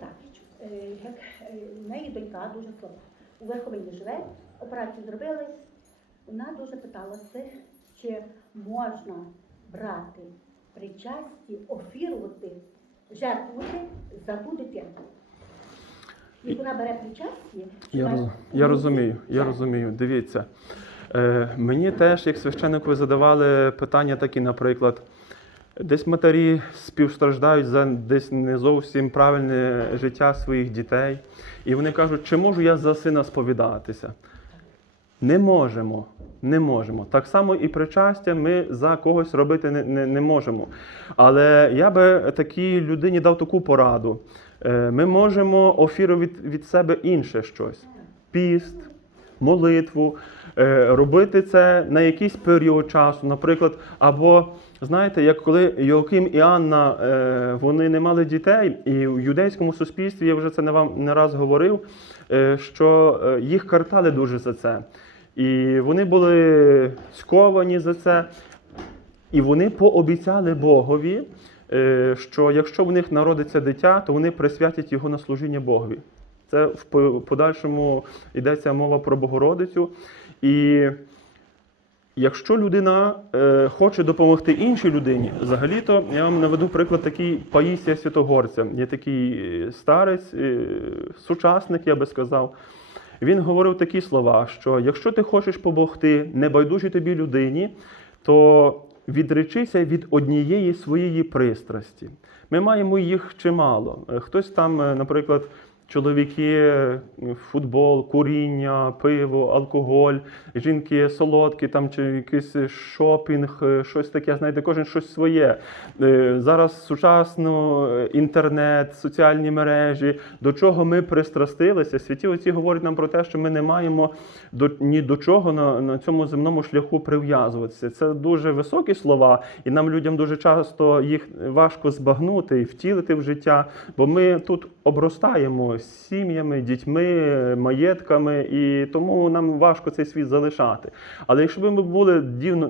Так, е, як е, в неї донька дуже слаба. У Верховині живе, операцію зробили. Вона дуже питалася, чи можна брати причасті, офірувати, жертвувати за ту дитину. І вона бере причасті. Я, роз- я розумію, я «Так». розумію. Дивіться. Е, мені теж, як священнику, задавали питання такі, наприклад, десь матері співстраждають за десь не зовсім правильне життя своїх дітей. І вони кажуть, чи можу я за сина сповідатися? Не можемо. Не можемо. Так само і причастя ми за когось робити не, не, не можемо. Але я би такій людині дав таку пораду. Е, Ми можемо офіру від, від себе інше щось. Піст, молитву, е, робити це на якийсь період часу, наприклад, або знаєте, як коли Йоаким і Анна е, вони не мали дітей, і в юдейському суспільстві я вже це не вам не раз говорив, е, що їх картали дуже за це. І вони були сковані за це. І вони пообіцяли Богові, що якщо в них народиться дитя, то вони присвятять його на служіння Богові. Це в подальшому йдеться мова про Богородицю. І якщо людина е, хоче допомогти іншій людині, взагалі-то я вам наведу приклад такий Паїсія Святогорця. Є такий е, старець, е, сучасник, я би сказав. Він говорив такі слова: що якщо ти хочеш помогти небайдужій тобі людині, то відречися від однієї своєї пристрасті. Ми маємо їх чимало. Хтось там, наприклад, чоловіки, футбол, куріння, пиво, алкоголь, жінки солодкі, там чи якийсь шопінг, е, щось таке, знаєте, кожен щось своє. Е, Зараз сучасно е, інтернет, соціальні мережі, до чого ми пристрастилися. Святі отці говорять нам про те, що ми не маємо до, ні до чого на, на цьому земному шляху прив'язуватися. Це дуже високі слова, і нам людям дуже часто їх важко збагнути і втілити в життя, бо ми тут обростаємо сім'ями, дітьми, маєтками, і тому нам важко цей світ залишати. Але якщо б ми були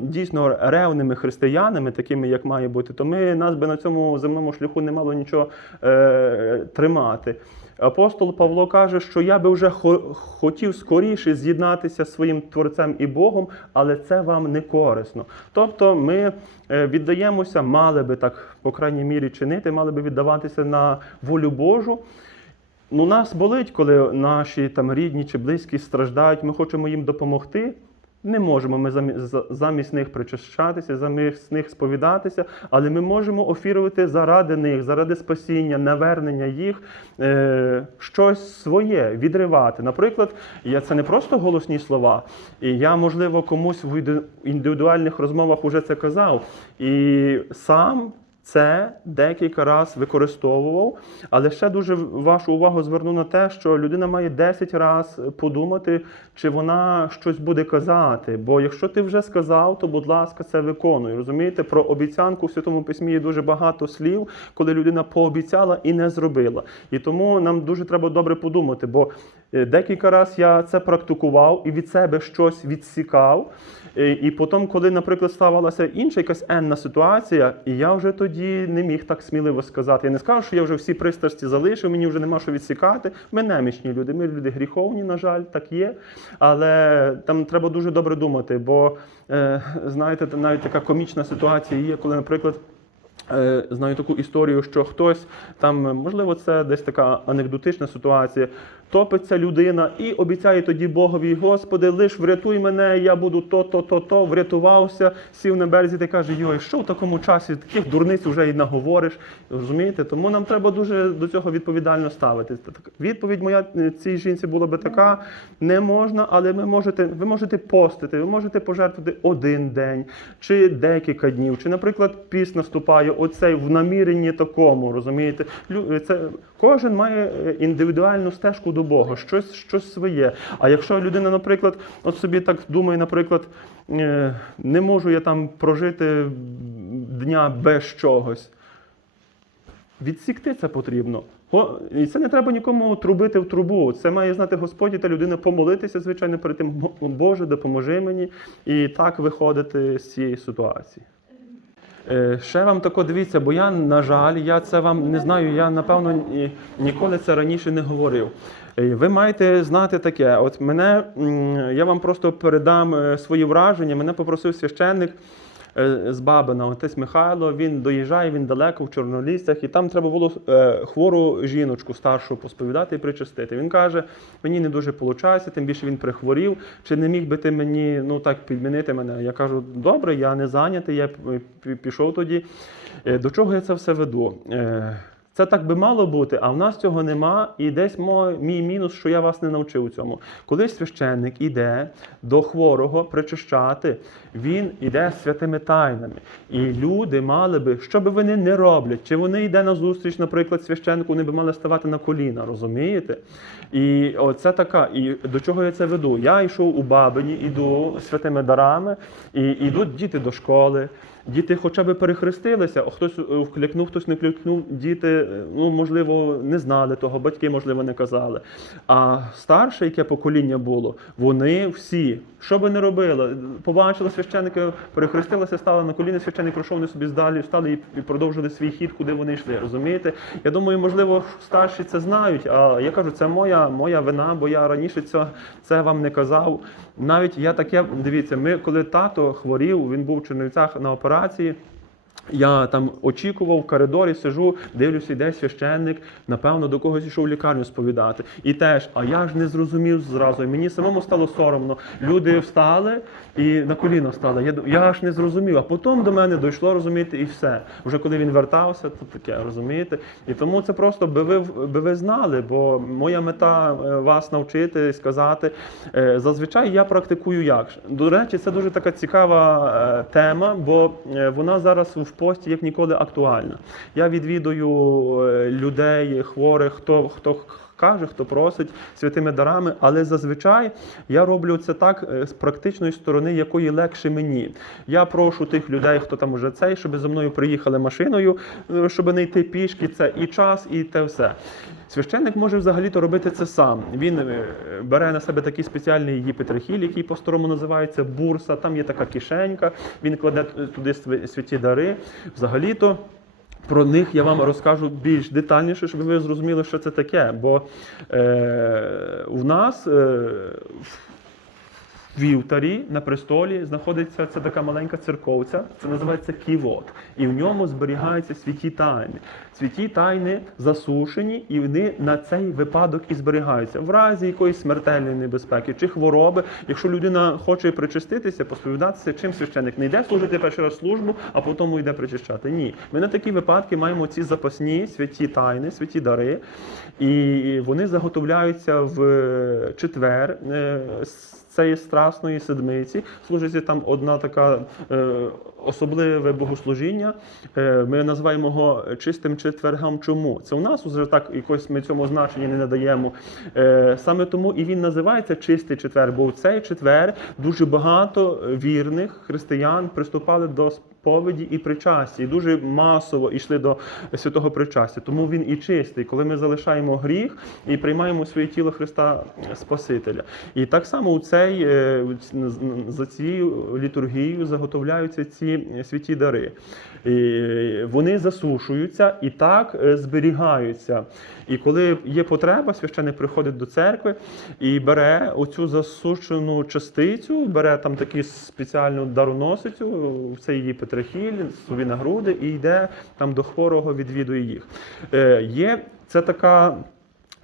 дійсно, ревними християнами, такими як має бути, то ми нас би на цьому земному шляху не мало нічого е, тримати. Апостол Павло каже, що я би вже хотів скоріше з'єднатися зі своїм творцем і Богом, але це вам не корисно. Тобто ми е, віддаємося, мали би так, по крайній мірі, чинити, мали би віддаватися на волю Божу. Ну, нас болить, коли наші там рідні чи близькі страждають, ми хочемо їм допомогти. Не можемо ми замість них причащатися, замість них сповідатися, але ми можемо офірувати заради них, заради спасіння, навернення їх е, щось своє, відривати. Наприклад, я це не просто голосні слова, і я, можливо, комусь в індивідуальних розмовах уже це казав. І сам це декілька разів використовував, але ще дуже вашу увагу зверну на те, що людина має 10 разів подумати, чи вона щось буде казати. Бо якщо ти вже сказав, то будь ласка, це виконуй. Розумієте, про обіцянку в Святому Письмі є дуже багато слів, коли людина пообіцяла і не зробила. І тому нам дуже треба добре подумати, бо е, декілька разів я це практикував і від себе щось відсікав. І потім, коли, наприклад, ставалася інша якась енна ситуація, і я вже тоді не міг так сміливо сказати. Я не сказав, що я вже всі пристрасті залишив, мені вже нема що відсікати. Ми немічні люди, ми люди гріховні, на жаль, так є. Але там треба дуже добре думати, бо е, знаєте, навіть така комічна ситуація є, коли, наприклад. Е, Знаю таку історію, що хтось там, можливо, це десь така анекдотична ситуація. Топиться людина і обіцяє тоді Богові, Господи, лиш врятуй мене, я буду то, то, то, врятувався, сів на березі та каже, йой, що в такому часі таких дурниць вже і наговориш. Розумієте? Тому нам треба дуже до цього відповідально ставитись. Відповідь моя е, цій жінці була би така: не можна, але ви можете, ви можете постити, ви можете пожертвувати один день чи декілька днів, чи, наприклад, піст наступає оцей в наміренні такому, розумієте? Е, Це кожен має е, індивідуальну стежку до Бога, щось, щось своє. А якщо людина, наприклад, от собі так думає, наприклад, е, не можу я там прожити дня без чогось. Відсікти це потрібно. І це не треба нікому трубити в трубу. Це має знати Господь і та людина помолитися, звичайно, перед тим, Боже, допоможи мені і так виходити з цієї ситуації. Е, Ще вам тако дивіться, бо я, на жаль, я це вам не знаю, я напевно ніколи це раніше не говорив. Е, Ви маєте знати таке. От мене, я вам просто передам е, свої враження. Мене попросив священник з Бабина, отець Михайло. Він доїжджає, він далеко в Чорнолістях, і там треба було е, хвору жіночку старшу посповідати і причастити. Він каже: мені не дуже виходить, тим більше він прихворів. Чи не міг би ти мені ну так підмінити мене? Я кажу, добре, я не зайнятий, я пішов тоді. Е, До чого я це все веду? Е, Це так би мало бути, а в нас цього нема. І десь мій мінус, що я вас не навчив цьому. Коли священник іде до хворого причащати, він іде святими тайнами. І люди мали би, що би вони не роблять, чи вони йде на зустріч, наприклад, священнику, вони би мали ставати на коліна, розумієте? І оце така. І до чого я це веду? Я йшов у бабині, іду святими дарами, і йдуть діти до школи. Діти хоча б перехрестилися, хтось е, вкликнув, хтось не вкликнув. Діти, е, ну можливо, не знали того, батьки, можливо, не казали. А старше, яке покоління було, вони всі, що би не робили, побачили священника, перехрестилися, стали на коліна, священник пройшов, вони собі здалі, встали і продовжили свій хід, куди вони йшли. Розумієте? Я думаю, можливо, старші це знають. А я кажу, це моя, моя вина, бо я раніше це, це вам не казав. Навіть я таке, дивіться, ми коли тато хворів, він був в Чернівцях на операції. Я там очікував в коридорі, сижу, дивлюся, йде священник, напевно, до когось йшов в лікарню сповідати. І теж, а я ж не зрозумів зразу. І мені самому стало соромно. Люди встали і на коліна встали. Я, я ж не зрозумів. А потім до мене дійшло, розумієте, і все. Вже коли він вертався, то таке, розумієте? І тому це просто би ви, би ви знали, бо моя мета е, вас навчити сказати. Е, Зазвичай я практикую як. До речі, це дуже така цікава е, тема, бо вона зараз в пості як ніколи актуальна. Я відвідую людей, хворих, хто хто. Каже, хто просить святими дарами, але зазвичай я роблю це так е, з практичної сторони, якої легше мені. Я прошу тих людей, хто там уже цей, щоб за мною приїхали машиною, е, щоб не йти пішки. Це і час, і те все. Священник може взагалі-то робити це сам. Він е, бере на себе такий спеціальний її петрихіль, який по-старому називається бурса. Там є така кишенька, він кладе туди св- святі дари. Взагалі-то. Про них я вам розкажу більш детальніше, щоб ви зрозуміли, що це таке. Бо е, у нас е, вівтарі на престолі знаходиться це така маленька церковця, це називається ківот. І в ньому зберігаються святі тайни. Святі тайни засушені, і вони на цей випадок і зберігаються. В разі якоїсь смертельної небезпеки чи хвороби, якщо людина хоче причаститися, посповідатися, чим священник не йде служити перший раз службу, а потім йде причащати. Ні. Ми на такі випадки маємо ці запасні святі тайни, святі дари, і вони заготовляються в четвер. Цієї страсної седмиці. Служиться там одна така е, особливе богослужіння. Е, ми називаємо його чистим четвергом. Чому? Це у нас вже так якось ми цьому значення не надаємо. Е, саме тому і він називається чистий четвер, бо в цей четвер дуже багато вірних християн приступали до сповіді і причасті, і дуже масово йшли до святого причастя. Тому він і чистий, коли ми залишаємо гріх і приймаємо своє тіло Христа Спасителя. І так само у цей е, за цією літургією заготовляються ці святі дари. І вони засушуються і так е, зберігаються. І коли є потреба, священник приходить до церкви і бере оцю засушену частицю, бере там таку спеціальну дароносицю, це її петрихіль, собі на груди, і йде там до хворого, відвідує їх. Е, Є це така.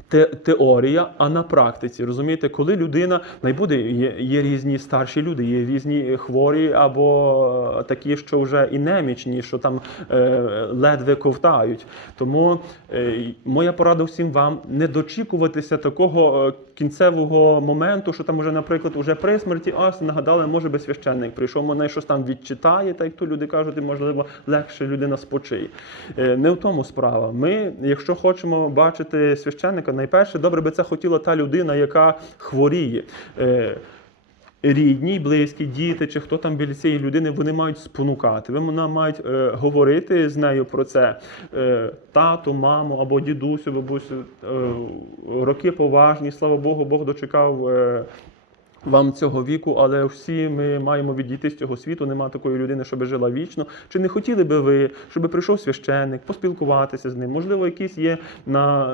Те, теорія, а на практиці розумієте, коли людина найбуде, є, є різні старші люди, є різні хворі або такі, що вже і немічні, що там е, ледве ковтають. Тому е, моя порада всім вам не дочікуватися такого е, кінцевого моменту, що там уже, наприклад, уже при смерті ас нагадали, може би священник прийшов, мене щось там відчитає, так як то люди кажуть, і можливо легше людина спочиє. Е, Не в тому справа. Ми, якщо хочемо бачити священника, найперше добре би це хотіла та людина, яка хворіє. Е, Рідні, близькі, діти чи хто там біля цієї людини, вони мають спонукати. Вони мають е, говорити з нею про це. Е, тату, маму або дідусю, бабусю. Е, роки поважні, слава Богу, Бог дочекав. Е, вам цього віку, але всі ми маємо відійти з цього світу. Нема такої людини, щоб жила вічно. Чи не хотіли би ви, щоб прийшов священник, поспілкуватися з ним? Можливо, якісь є на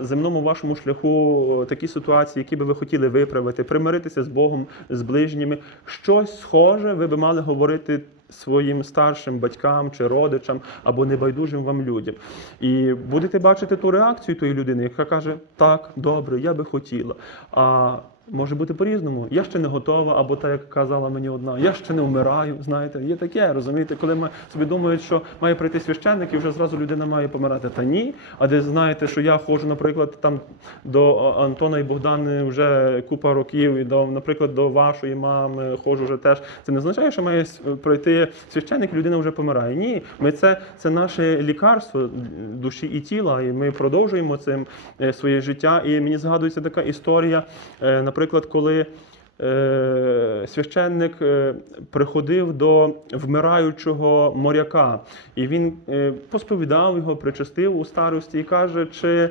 е, земному вашому шляху такі ситуації, які би ви хотіли виправити, примиритися з Богом, з ближніми. Щось схоже, ви би мали говорити. Своїм старшим батькам чи родичам або небайдужим вам людям. І будете бачити ту реакцію тої людини, яка каже: Так, добре, я би хотіла. А може бути по-різному. Я ще не готова, або так, як казала мені одна, я ще не вмираю. Знаєте, є таке, розумієте, коли ми собі думають, що має прийти священник і вже зразу людина має помирати. Та ні. А де знаєте, що я ходжу, наприклад, там до Антона і Богдани вже купа років, і до, наприклад, до вашої мами ходжу вже теж. Це не означає, що має пройти священник, і людина вже помирає. Ні, ми це, це наше лікарство душі і тіла, і ми продовжуємо цим е, своє життя. І мені згадується така історія, е, наприклад, коли. е, Священник е, приходив до вмираючого моряка, і він е, посповідав його, причастив у старості і каже, чи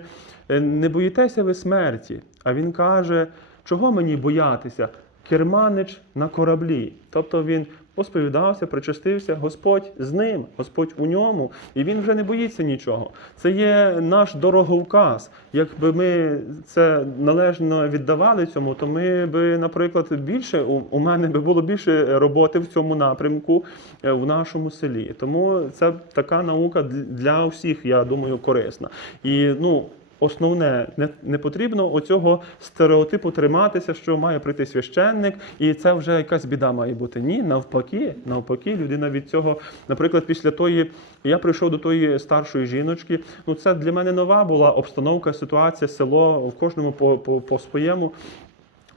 не боїтеся ви смерті? А він каже, чого мені боятися? Керманич на кораблі. Тобто він посповідався, причастився, Господь з ним, Господь у ньому, і він вже не боїться нічого. Це є наш дороговказ. Якби ми це належно віддавали цьому, то ми би, наприклад, більше у, мене би було більше роботи в цьому напрямку е, в нашому селі. Тому це така наука для всіх, я думаю, корисна. І ну. Основне, не, не потрібно оцього стереотипу триматися, що має прийти священник, і це вже якась біда має бути. Ні, навпаки, навпаки, людина від цього, наприклад, після тої, я прийшов до тої старшої жіночки. Ну, це для мене нова була обстановка, ситуація, село в кожному по, по, своєму.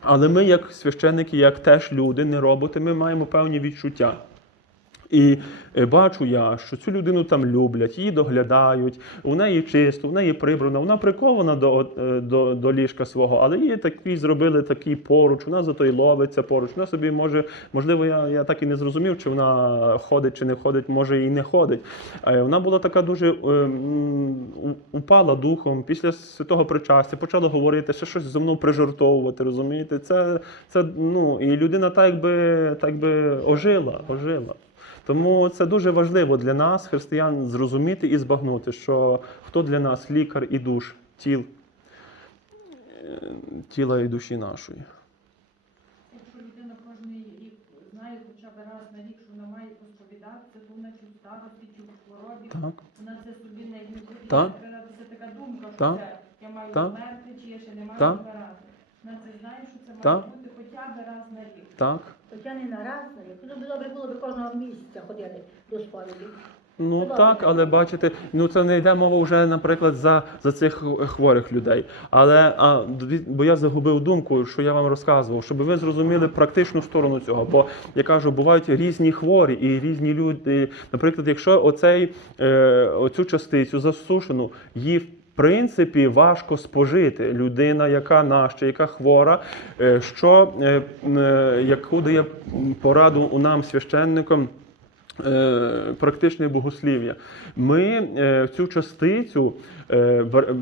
Але ми, як священники, як теж люди, не роботи, ми маємо певні відчуття. І е, бачу я, що цю людину там люблять, її доглядають, у неї чисто, у неї прибрано, вона прикована до, е, до, до ліжка свого, але її такий зробили такий поруч, вона зато й ловиться поруч. Вона собі може, можливо, я, я так і не зрозумів, чи вона ходить, чи не ходить, може і не ходить. Е, Вона була така дуже упала духом після святого причастя, почала говорити, ще щось зо мною прижартовувати, розумієте? Це, це ну, і людина так якби, так би ожила, ожила. Тому це дуже важливо для нас, християн, зрозуміти і збагнути, що хто для нас лікар і душ тіл, е, тіла і душі нашої. Якщо людина кожний рік знає хоча б раз на рік, що вона має посповідатися, то вона чи в старості, чи в хворобі, Так, вона це собі не Так. це така думка, що Так. це я маю Так. вмерти, чи я ще не маю Так. вмирати. Вона це знає, що це має бути хоча б раз на рік. так. Не нараз, якщо б добре було б кожного місяця ходили до сповіді. Ну Добре. так, але бачите, ну це не йде мова вже, наприклад, за, за цих хворих людей. Але а, бо я загубив думку, що я вам розказував, щоб ви зрозуміли практичну сторону цього. Бо я кажу, бувають різні хворі і різні люди. Наприклад, якщо оцей е, оцю частицю засушену, її в принципі важко спожити. Людина, яка наща, яка хвора, е, що е, е, яку дає пораду у нам священникам. Практичне богослів'я. Ми цю частицю,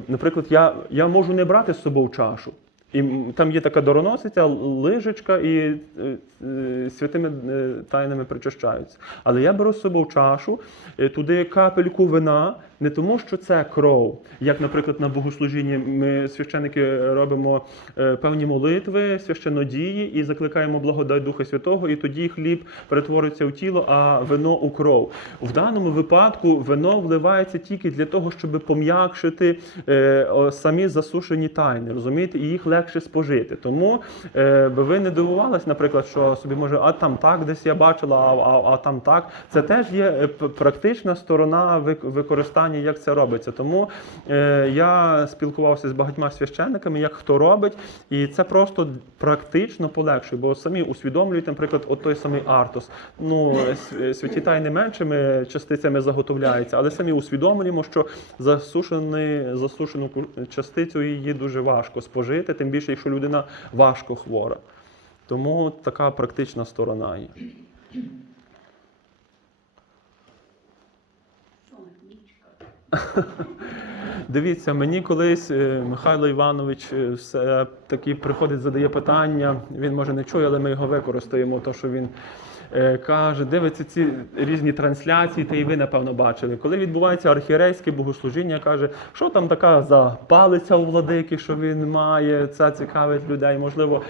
наприклад, я, я можу не брати з собою чашу. І там є така дороносиця, лижечка, і е, е, святими е, тайнами причащаються. Але я беру з собою чашу, туди капельку вина, не тому, що це кров. Як, наприклад, на богослужінні ми священники робимо певні молитви, священодії і закликаємо благодать Духа Святого, і тоді хліб перетвориться в тіло, а вино у кров. В даному випадку вино вливається тільки для того, щоб пом'якшити самі засушені тайни, розумієте, і їх легше спожити. Тому е, ви не дивувались, наприклад, що собі може, а там так десь я бачила, а, а, а там так. Це теж є е, практична сторона використання, як це робиться. Тому е, я спілкувався з багатьма священниками, як хто робить, і це просто практично полегшує, бо самі усвідомлюють, наприклад, от той самий Артос. Ну, с- святі тайни меншими частицями заготовляються, але самі усвідомлюємо, що засушений, засушену частицю її дуже важко спожити, тим більше, якщо людина важко хвора. Тому така практична сторона є. Дивіться, мені колись е, Михайло Іванович е, все таки приходить, задає питання. Він може не чує, але ми його використаємо. То що він каже, дивиться ці різні трансляції, та і ви напевно бачили. Коли відбувається архієрейське богослужіння, каже, що там така за палиця у владики, що він має, це цікавить людей. Можливо,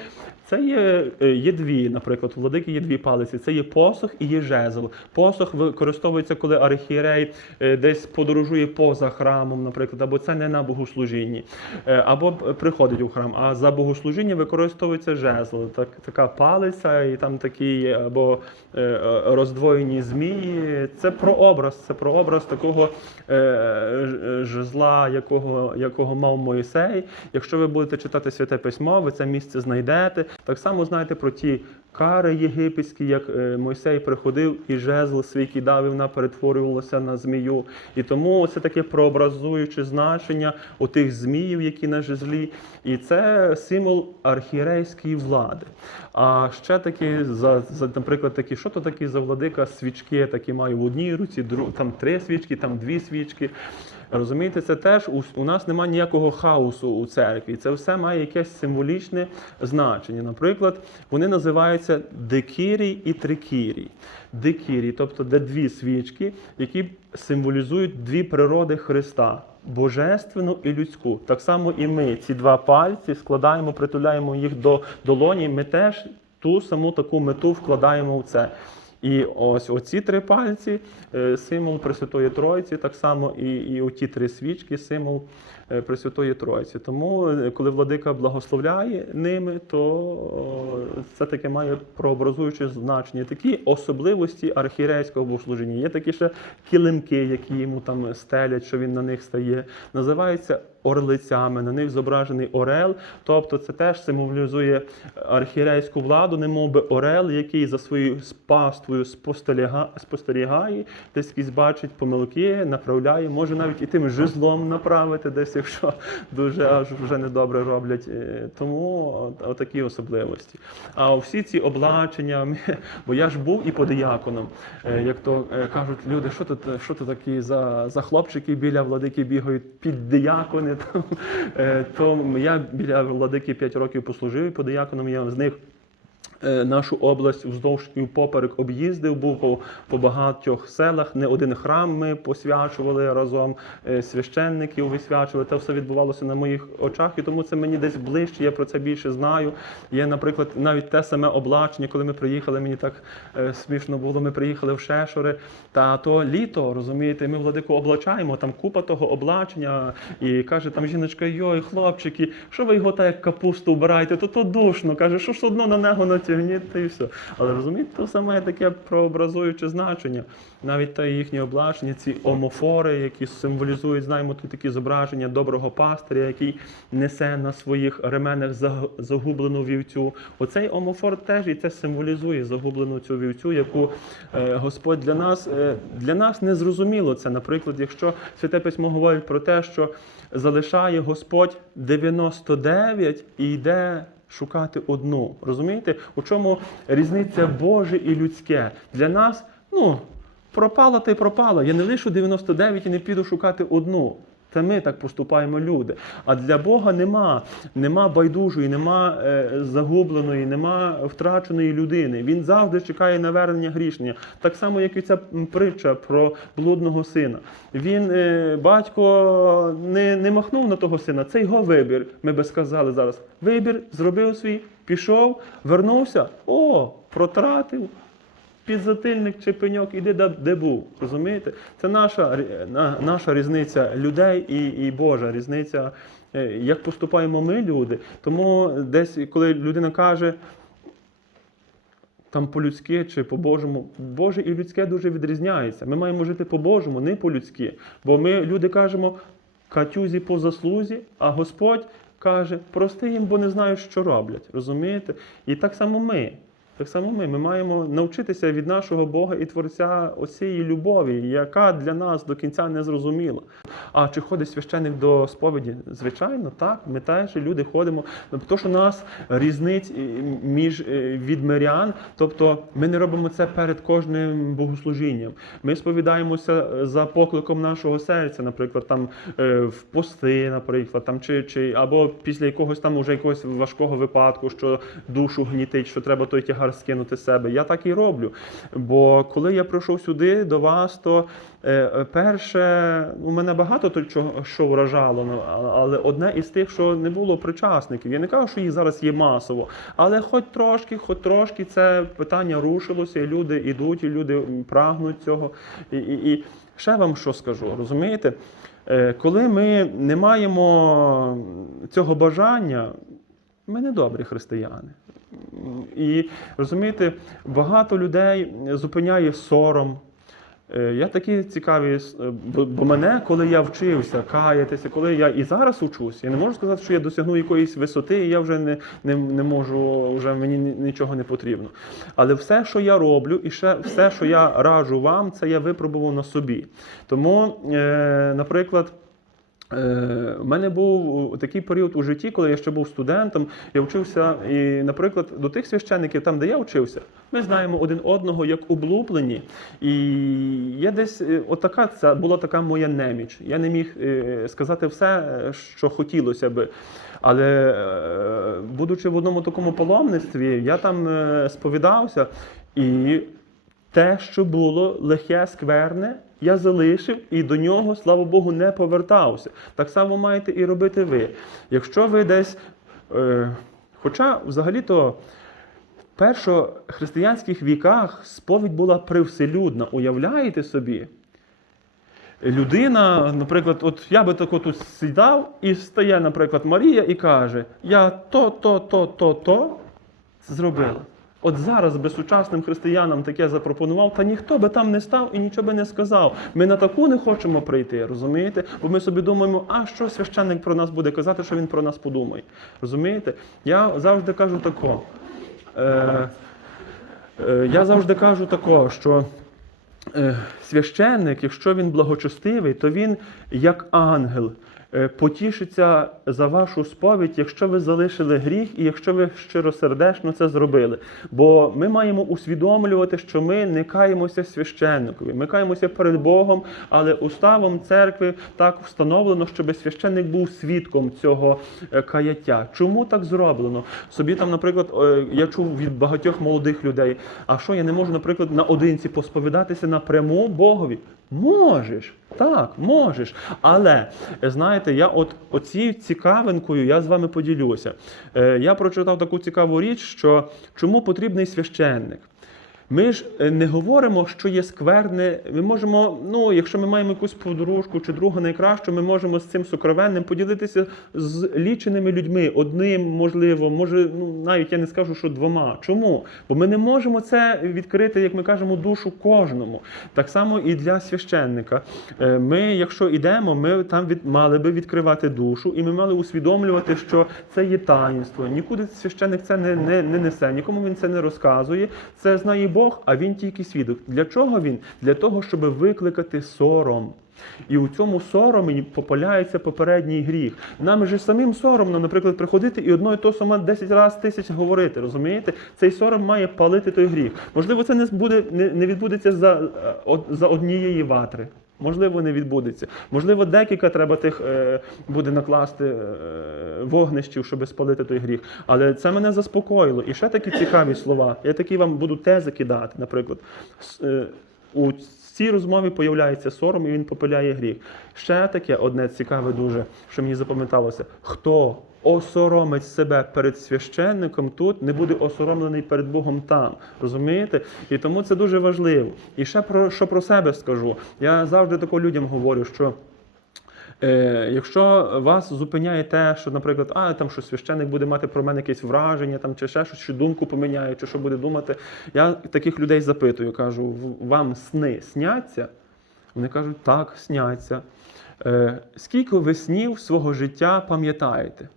це є, е, є дві, наприклад, у владики є дві палиці. Це є посох і є жезл. Посох використовується, коли архієрей е, десь подорожує поза храмом, наприклад, або це не на богослужінні, е, або приходить у храм. А за богослужіння використовується жезл, так, така палиця, і там такі або е, е, роздвоєні змії. Це прообраз, це прообраз такого е, жезла, якого, якого мав Моїсей. Якщо ви будете читати святе письмо, ви це місце знайдете. Так само знаєте про ті кари єгипетські, як е, Мойсей приходив і жезл свій кидав, і вона перетворювалася на змію. І тому це таке прообразуюче значення отих зміїв, які на жезлі. І це символ архієрейської влади. А ще такі, за, за, наприклад, такі, що то такі за владика свічки, такі маю в одній руці, дру, там три свічки, там дві свічки. Розумієте, це теж у, у нас немає ніякого хаосу у церкві. Це все має якесь символічне значення. Наприклад, вони називаються декірій і трикірій. Декірій, тобто де дві свічки, які символізують дві природи Христа. Божественну і людську. Так само і ми ці два пальці складаємо, притуляємо їх до долоні. Ми теж ту саму таку мету вкладаємо в це. І ось оці три пальці е, символ Пресвятої Троїці, так само і, і оті три свічки символ Пресвятої Троїці. Тому, е, коли владика благословляє ними, то це таке має прообразуюче значення. Такі особливості архієрейського богослужіння. Є такі ще килимки, які йому там стелять, що він на них стає. Називаються орлицями. На них зображений орел. Тобто це теж символізує архієрейську владу, немов би орел, який за своєю паствою спостеріга- спостерігає, десь якісь бачить помилки, направляє, може навіть і тим жезлом направити, десь якщо дуже аж вже недобре роблять. Е, Тому от- отакі особливості. А всі ці облачення, бо я ж був і подияконом, Е, як то е, кажуть люди, що тут, що тут такі за, за хлопчики біля владики бігають під диякони. То я біля владики 5 років послужив і подияконом я з них. Е, Нашу область вздовж і впоперек об'їздив, був по, багатьох селах. Не один храм ми посвячували разом, е, священників висвячували. Це все відбувалося на моїх очах, і тому це мені десь ближче. Я про це більше знаю. Є, наприклад, навіть те саме облачення, коли ми приїхали, мені так е, смішно було. Ми приїхали в Шешори, та то літо, розумієте, ми владику облачаємо, там купа того облачення, і каже там жіночка, йой, хлопчики, що ви його так як капусту вбираєте, то то душно. Каже, що ж одно на нього та і все. Але розумієте, то саме таке прообразуюче значення. Навіть те їхнє облачення, ці омофори, які символізують, знаємо, тут такі зображення доброго пастиря, який несе на своїх ременах загублену вівцю. Оцей омофор теж і це символізує загублену цю вівцю, яку е, Господь для нас е, для нас не зрозуміло це. Наприклад, якщо святе письмо говорить про те, що залишає Господь 99 і йде. Шукати одну. Розумієте, у чому різниця Боже і людське? Для нас, ну, пропала та й пропала. Я не лишу 99 і не піду шукати одну. Це ми так поступаємо люди. А для Бога нема, нема байдужої, нема е, загубленої, нема втраченої людини. Він завжди чекає навернення грішення. Так само, як і ця притча про блудного сина. Він, е, батько, не, не махнув на того сина. Це його вибір. Ми би сказали зараз. Вибір зробив свій, пішов, вернувся. О, протратив підзатильник чи пеньок, іди де, де був. Розумієте? Це наша, наша різниця людей і, і Божа різниця, е, як поступаємо ми, люди. Тому десь, коли людина каже. Там по-людськи чи по-божому, Боже і людське дуже відрізняється. Ми маємо жити по-божому, не по-людськи. Бо ми, люди, кажемо катюзі по заслузі, а Господь каже, прости їм, бо не знають, що роблять. Розумієте? І так само ми. Так само ми. Ми маємо навчитися від нашого Бога і Творця оцієї любові, яка для нас до кінця не зрозуміла. А чи ходить священник до сповіді? Звичайно, так. Ми теж люди ходимо. Тому що нас різниць е, між е, від мирян, тобто ми не робимо це перед кожним богослужінням. Ми сповідаємося за покликом нашого серця, наприклад, там е, в пости, наприклад, там чи, чи або після якогось там уже якогось важкого випадку, що душу гнітить, що треба той тягар скинути з себе. Я так і роблю. Бо коли я прийшов сюди до вас, то е, перше, у мене багато то, що вражало, ну, але одне із тих, що не було причасників. Я не кажу, що їх зараз є масово, але хоч трошки, хоч трошки це питання рушилося, і люди йдуть, і люди прагнуть цього. І, і, і ще вам що скажу, розумієте? Е, Коли ми не маємо цього бажання, ми не добрі християни. І розумієте, багато людей зупиняє сором. Е, Я такі цікаві, е, бо мене, коли я вчився каятися, коли я і зараз учусь, я не можу сказати, що я досягну якоїсь висоти, і я вже не, не, не можу, вже мені нічого не потрібно. Але все, що я роблю, і ще все, що я раджу вам, це я випробував на собі. Тому, е, наприклад. Е, У мене був такий період у житті, коли я ще був студентом, я вчився, і, наприклад, до тих священників, там, де я вчився, ми знаємо один одного як облуплені. І я десь е, отака це була така моя неміч. Я не міг е, сказати все, е, що хотілося би. Але е, будучи в одному такому паломництві, я там е, сповідався і те, що було лихе, скверне, я залишив і до нього, слава Богу, не повертався. Так само маєте і робити ви. Якщо ви десь. Е, хоча взагалі-то в першохристиянських віках сповідь була привселюдна. Уявляєте собі? Людина, наприклад, от я би тако тут сідав і стає, наприклад, Марія і каже: Я то, то, то, то, то зробила. От зараз би сучасним християнам таке запропонував, та ніхто би там не став і нічого би не сказав. Ми на таку не хочемо прийти, розумієте? Бо ми собі думаємо, а що священник про нас буде казати, що він про нас подумає. Розумієте? Я завжди кажу тако. Е, е, я завжди кажу тако, що е, священник, якщо він благочестивий, то він як ангел потішиться за вашу сповідь, якщо ви залишили гріх і якщо ви щиросердечно це зробили. Бо ми маємо усвідомлювати, що ми не каємося священникові. Ми каємося перед Богом, але уставом церкви так встановлено, щоб священник був свідком цього е, каяття. Чому так зроблено? Собі там, наприклад, е, я чув від багатьох молодих людей, а що я не можу, наприклад, наодинці посповідатися напряму Богові? Можеш, так, можеш. Але знаєте, я от оцією цікавинкою я з вами поділюся. Е, Я прочитав таку цікаву річ, що чому потрібний священник. Ми ж е, не говоримо, що є скверне. Ми можемо, ну, якщо ми маємо якусь подружку чи друга найкращу, ми можемо з цим сукровенним поділитися з ліченими людьми. Одним, можливо, може, ну навіть я не скажу, що двома. Чому? Бо ми не можемо це відкрити, як ми кажемо, душу кожному. Так само і для священника. Е, Ми, якщо йдемо, ми там від, мали би відкривати душу, і ми мали усвідомлювати, що це є таїнство. Нікуди священник це не, не, не несе, нікому він це не розказує. Це знає Бог, а він тільки свідок. Для чого він? Для того, щоб викликати сором. І у цьому соромі попаляється попередній гріх. Нам же самим соромно, наприклад, приходити і одно і то саме 10 разів тисяч говорити. Розумієте? Цей сором має палити той гріх. Можливо, це не буде не, відбудеться за, е, за однієї ватри. Можливо, не відбудеться. Можливо, декілька треба тих е, буде накласти е, вогнищів, щоб спалити той гріх. Але це мене заспокоїло. І ще такі цікаві слова. Я такі вам буду тези кидати, наприклад. Е, у цій розмові появляється сором і він попиляє гріх. Ще таке одне цікаве дуже, що мені запам'яталося. Хто осоромить себе перед священником тут, не буде осоромлений перед Богом там. Розумієте? І тому це дуже важливо. І ще про що про себе скажу. Я завжди тако людям говорю, що. Е, якщо вас зупиняє те, що, наприклад, а там що священник буде мати про мене якесь враження, там чи ще щось, чи думку поміняє, чи що буде думати, я таких людей запитую, кажу: вам сни сняться? Вони кажуть, так, сняться. Е, скільки ви снів свого життя пам'ятаєте?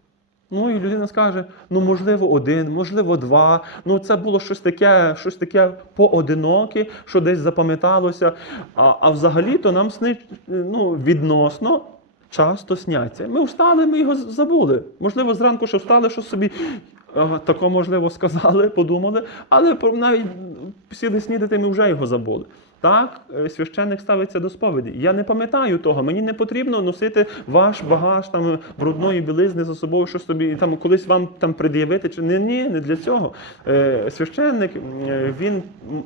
Ну і людина скаже: ну можливо, один, можливо, два. Ну це було щось таке, щось таке поодиноке, що десь запам'яталося. А, а взагалі-то нам снить ну, відносно. Часто сняться. Ми встали, ми його забули. Можливо, зранку ще встали, що собі тако, можливо, сказали, подумали, але навіть сіли снідати, ми вже його забули. Так, е, священник ставиться до сповіді. Я не пам'ятаю того. Мені не потрібно носити ваш багаж там брудної білизни за собою, що собі там колись вам там пред'явити. Чи ні, ні, не для цього. Е, священник, е, він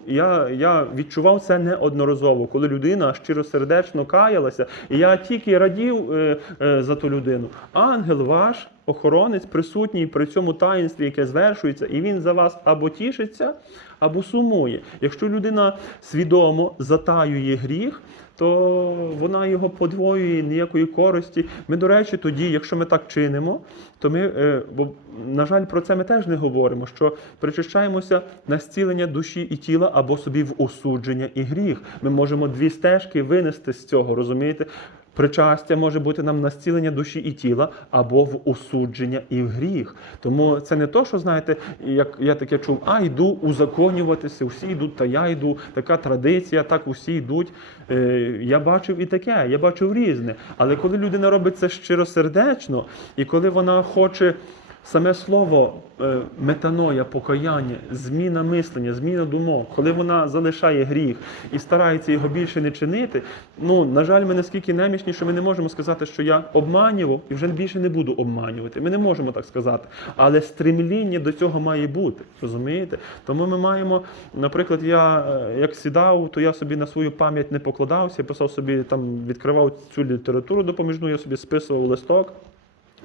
я, я відчував це неодноразово, коли людина щиросердечно каялася, і я тільки радів е, е, за ту людину. Ангел ваш. Охоронець присутній при цьому таїнстві, яке звершується, і він за вас або тішиться, або сумує. Якщо людина свідомо затаює гріх, то вона його подвоює ніякої користі. Ми, до речі, тоді, якщо ми так чинимо, то ми, е, бо, на жаль, про це ми теж не говоримо, що причащаємося на зцілення душі і тіла або собі в осудження і гріх. Ми можемо дві стежки винести з цього, розумієте? Причастя може бути нам на зцілення душі і тіла або в осудження і в гріх. Тому це не то, що знаєте, як я таке чув, а йду узаконюватися, всі йдуть, та я йду, така традиція, так усі йдуть. Е, Я бачив і таке, я бачив різне. Але коли людина робить це щиросердечно, і коли вона хоче саме слово е, метаноя, покаяння, зміна мислення, зміна думок, коли вона залишає гріх і старається його більше не чинити, ну, на жаль, ми наскільки немічні, що ми не можемо сказати, що я обманював і вже більше не буду обманювати. Ми не можемо так сказати. Але стремління до цього має бути. Розумієте? Тому ми маємо, наприклад, я е, як сідав, то я собі на свою пам'ять не покладався, я писав собі там, відкривав цю літературу допоміжну, я собі списував листок.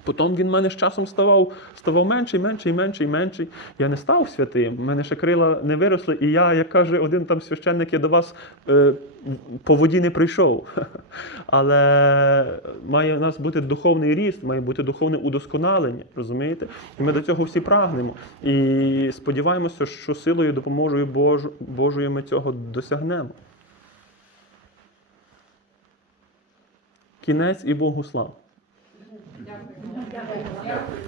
Потім він в мене з часом ставав, ставав менший, менший, менший, менший. Я не став святим, в мене ще крила не виросли, і я, як каже один там священник, я до вас е, по воді не прийшов. Але має у нас бути духовний ріст, має бути духовне удосконалення, розумієте? І ми до цього всі прагнемо. І сподіваємося, що силою допоможою Божу, Божою ми цього досягнемо. Кінець і Богу слава. Дякую.